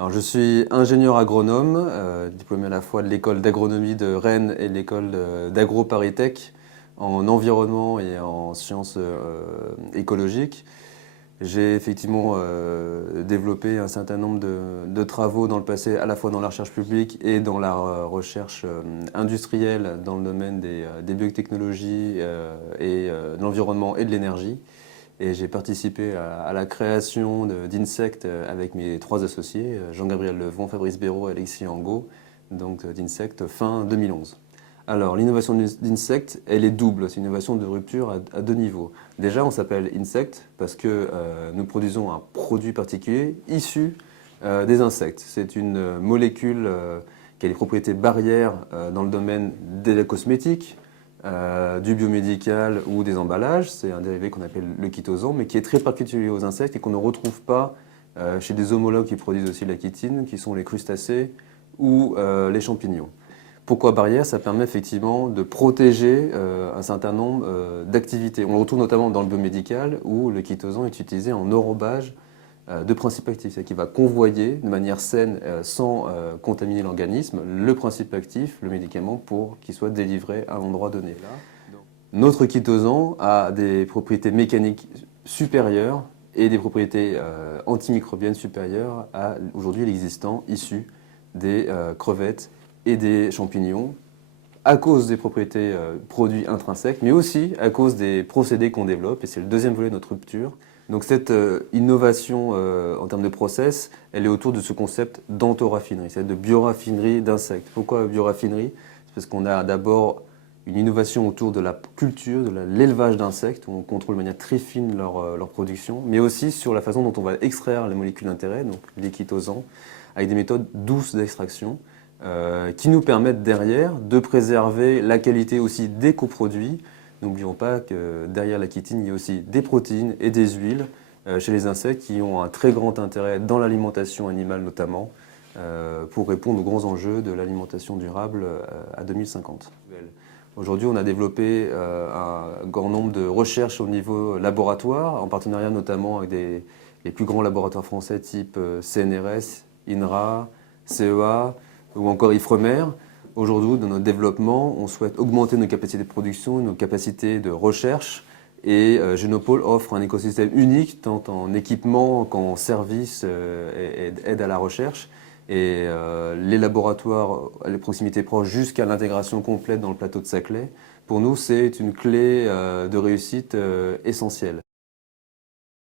Alors, je suis ingénieur agronome, diplômé à la fois de l'école d'agronomie de Rennes et de l'école d'AgroParisTech en environnement et en sciences écologiques. J'ai effectivement développé un certain nombre de travaux dans le passé, à la fois dans la recherche publique et dans la recherche industrielle dans le domaine des biotechnologies de l'environnement et de l'énergie. Et j'ai participé à la création d'Insect avec mes trois associés, Jean-Gabriel Levon, Fabrice Béraud et Alexis Angot, donc d'Insect fin 2011. Alors, l'innovation d'Insect, elle est double. C'est une innovation de rupture à deux niveaux. Déjà, on s'appelle Insect parce que nous produisons un produit particulier issu des insectes. C'est une molécule qui a des propriétés barrières dans le domaine des cosmétiques, du biomédical ou des emballages. C'est un dérivé qu'on appelle le chitosan, mais qui est très particulier aux insectes et qu'on ne retrouve pas chez des homologues qui produisent aussi la chitine, qui sont les crustacés ou les champignons. Pourquoi barrière? Ça permet effectivement de protéger un certain nombre d'activités. On le retrouve notamment dans le biomédical où le chitosan est utilisé en enrobage de principes actifs, c'est-à-dire qu'il va convoyer de manière saine, sans contaminer l'organisme, le principe actif, le médicament, pour qu'il soit délivré à un endroit donné. Notre chitosan a des propriétés mécaniques supérieures et des propriétés antimicrobiennes supérieures à aujourd'hui l'existant issu des crevettes et des champignons, à cause des propriétés produits intrinsèques, mais aussi à cause des procédés qu'on développe, et c'est le deuxième volet de notre rupture. Donc cette innovation en termes de process, elle est autour de ce concept d'entoraffinerie, c'est-à-dire de bioraffinerie d'insectes. Pourquoi bioraffinerie? C'est parce qu'on a d'abord une innovation autour de la culture, de l'élevage d'insectes, où on contrôle de manière très fine leur production, mais aussi sur la façon dont on va extraire les molécules d'intérêt, donc les chitosans, avec des méthodes douces d'extraction, qui nous permettent derrière de préserver la qualité aussi des coproduits. N'oublions pas que derrière la chitine, il y a aussi des protéines et des huiles chez les insectes qui ont un très grand intérêt dans l'alimentation animale notamment, pour répondre aux grands enjeux de l'alimentation durable à 2050. Aujourd'hui, on a développé un grand nombre de recherches au niveau laboratoire, en partenariat notamment avec les plus grands laboratoires français type CNRS, INRA, CEA ou encore Ifremer. Aujourd'hui, dans notre développement, on souhaite augmenter nos capacités de production, nos capacités de recherche. Et Génopôle offre un écosystème unique, tant en équipement qu'en service et aide à la recherche. Et les laboratoires à les proximités proches jusqu'à l'intégration complète dans le plateau de Saclay, pour nous, c'est une clé de réussite essentielle.